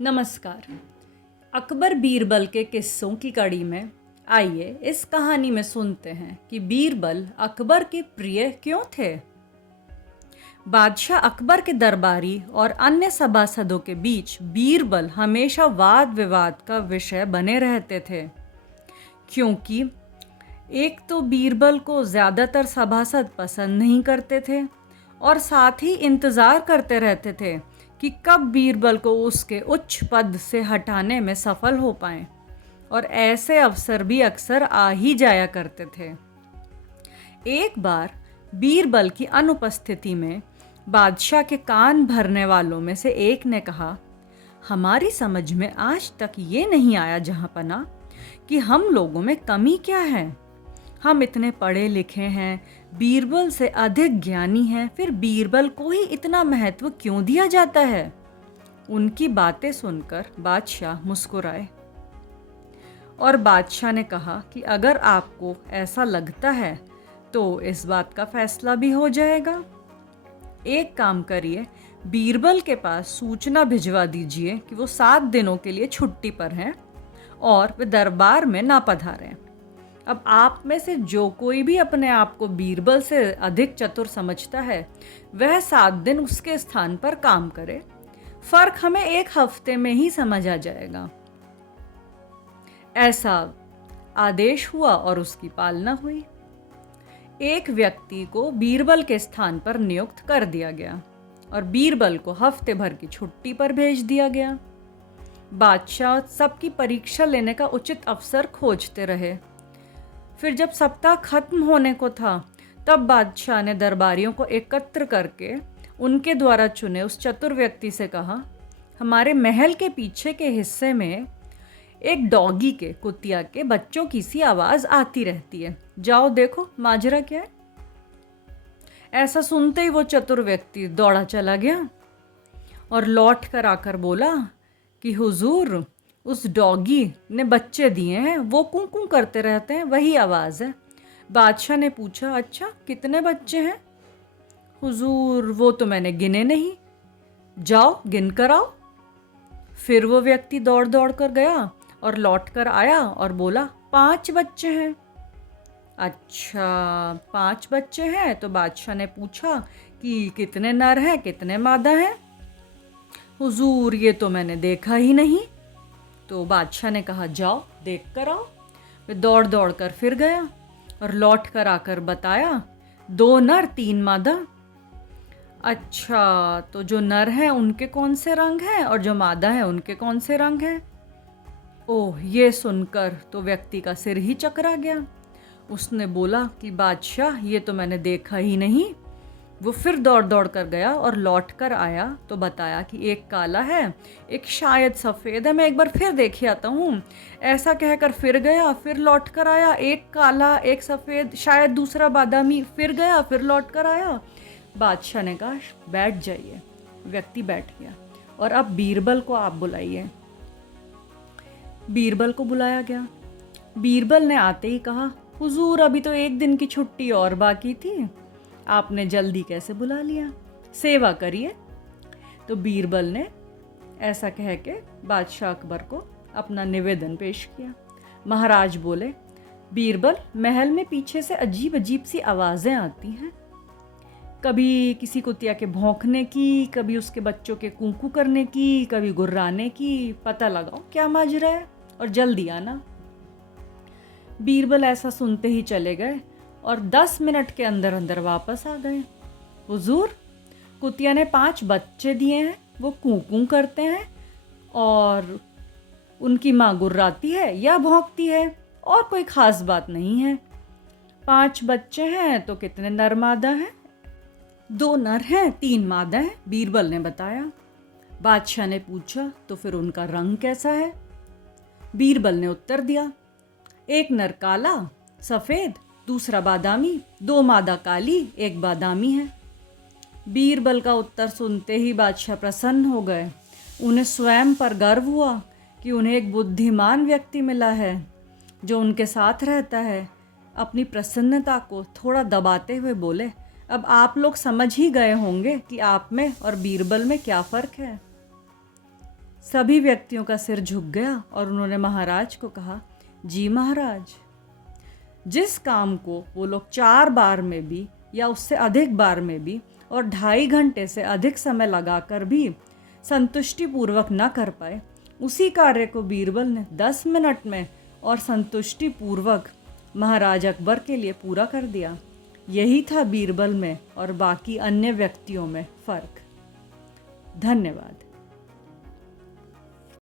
नमस्कार। अकबर बीरबल के किस्सों की कड़ी में आइए इस कहानी में सुनते हैं कि बीरबल अकबर के प्रिय क्यों थे। बादशाह अकबर के दरबारी और अन्य सभासदों के बीच बीरबल हमेशा वाद विवाद का विषय बने रहते थे, क्योंकि एक तो बीरबल को ज़्यादातर सभासद पसंद नहीं करते थे और साथ ही इंतज़ार करते रहते थे कि कब बीरबल को उसके उच्च पद से हटाने में सफल हो पाएं, और ऐसे अवसर भी अक्सर आ ही जाया करते थे। एक बार बीरबल की अनुपस्थिति में बादशाह के कान भरने वालों में से एक ने कहा, हमारी समझ में आज तक ये नहीं आया जहाँपना कि हम लोगों में कमी क्या है। हम इतने पढ़े लिखे हैं, बीरबल से अधिक ज्ञानी हैं, फिर बीरबल को ही इतना महत्व क्यों दिया जाता है। उनकी बातें सुनकर बादशाह मुस्कुराए और बादशाह ने कहा कि अगर आपको ऐसा लगता है तो इस बात का फैसला भी हो जाएगा। एक काम करिए, बीरबल के पास सूचना भिजवा दीजिए कि वो 7 दिनों के लिए छुट्टी पर हैं और वे दरबार में ना पधारें। अब आप में से जो कोई भी अपने आप को बीरबल से अधिक चतुर समझता है, वह 7 दिन उसके स्थान पर काम करे। फर्क हमें 1 हफ्ते में ही समझ आ जाएगा। ऐसा आदेश हुआ और उसकी पालना हुई। एक व्यक्ति को बीरबल के स्थान पर नियुक्त कर दिया गया और बीरबल को हफ्ते भर की छुट्टी पर भेज दिया गया। बादशाह सबकी परीक्षा लेने का उचित अवसर खोजते रहे। फिर जब सप्ताह खत्म होने को था, तब बादशाह ने दरबारियों को एकत्र करके उनके द्वारा चुने उस चतुर व्यक्ति से कहा, हमारे महल के पीछे के हिस्से में एक डॉगी के, कुतिया के बच्चों की सी आवाज़ आती रहती है, जाओ देखो माजरा क्या है। ऐसा सुनते ही वो चतुर व्यक्ति दौड़ा चला गया और लौट कर आकर बोला कि हुजूर, उस डॉगी ने बच्चे दिए हैं, वो कूं कूं करते रहते हैं, वही आवाज़ है। बादशाह ने पूछा, अच्छा कितने बच्चे हैं? हुजूर, वो तो मैंने गिने नहीं, जाओ गिन कर आओ। फिर वो व्यक्ति दौड़ दौड़ कर गया और लौट कर आया और बोला, 5 बच्चे हैं। अच्छा 5 बच्चे हैं, तो बादशाह ने पूछा कि कितने नर हैं कितने मादा हैं? हुजूर, ये तो मैंने देखा ही नहीं। तो बादशाह ने कहा, जाओ देख कर आओ। वे दौड़ दौड़ कर फिर गया और लौट कर आकर बताया, 2 नर 3 मादा। अच्छा, तो जो नर हैं उनके कौन से रंग हैं और जो मादा हैं उनके कौन से रंग हैं? ओह, ये सुनकर तो व्यक्ति का सिर ही चकरा गया। उसने बोला कि बादशाह, ये तो मैंने देखा ही नहीं। वो फिर दौड़ दौड़ कर गया और लौट कर आया तो बताया कि एक काला है, एक शायद सफ़ेद है, मैं एक बार फिर देख आता हूँ। ऐसा कहकर फिर गया, फिर लौट कर आया, एक काला एक सफ़ेद, शायद दूसरा बादामी, फिर गया, फिर लौट कर आया। बादशाह ने कहा, बैठ जाइए। व्यक्ति बैठ गया और अब बीरबल को आप बुलाइए। बीरबल को बुलाया गया। बीरबल ने आते ही कहा, हुजूर, अभी तो 1 दिन की छुट्टी और बाकी थी, आपने जल्दी कैसे बुला लिया, सेवा करिए। तो बीरबल ने ऐसा कह के बादशाह अकबर को अपना निवेदन पेश किया। महाराज बोले, बीरबल, महल में पीछे से अजीब अजीब सी आवाज़ें आती हैं, कभी किसी कुतिया के भौंकने की, कभी उसके बच्चों के कूकू करने की, कभी गुर्राने की। पता लगाओ क्या माजरा है और जल्दी आना। बीरबल ऐसा सुनते ही चले गए और 10 मिनट के अंदर अंदर वापस आ गए। हुजूर, कुतिया ने 5 बच्चे दिए हैं, वो कूकू करते हैं और उनकी माँ गुर्राती है या भौंकती है, और कोई ख़ास बात नहीं है। 5 बच्चे हैं तो कितने नर मादा हैं? 2 नर हैं 3 मादा हैं, बीरबल ने बताया। बादशाह ने पूछा, तो फिर उनका रंग कैसा है? बीरबल ने उत्तर दिया, एक नर काला सफ़ेद, दूसरा बादामी, 2 मादा काली, 1 बादामी है। बीरबल का उत्तर सुनते ही बादशाह प्रसन्न हो गए। उन्हें स्वयं पर गर्व हुआ कि उन्हें एक बुद्धिमान व्यक्ति मिला है जो उनके साथ रहता है। अपनी प्रसन्नता को थोड़ा दबाते हुए बोले, अब आप लोग समझ ही गए होंगे कि आप में और बीरबल में क्या फ़र्क है। सभी व्यक्तियों का सिर झुक गया और उन्होंने महाराज को कहा, जी महाराज, जिस काम को वो लोग 4 बार में भी या उससे अधिक बार में भी और 2.5 घंटे से अधिक समय लगाकर भी संतुष्टि पूर्वक न कर पाए, उसी कार्य को बीरबल ने 10 मिनट में और संतुष्टि पूर्वक महाराज अकबर के लिए पूरा कर दिया। यही था बीरबल में और बाकी अन्य व्यक्तियों में फ़र्क। धन्यवाद।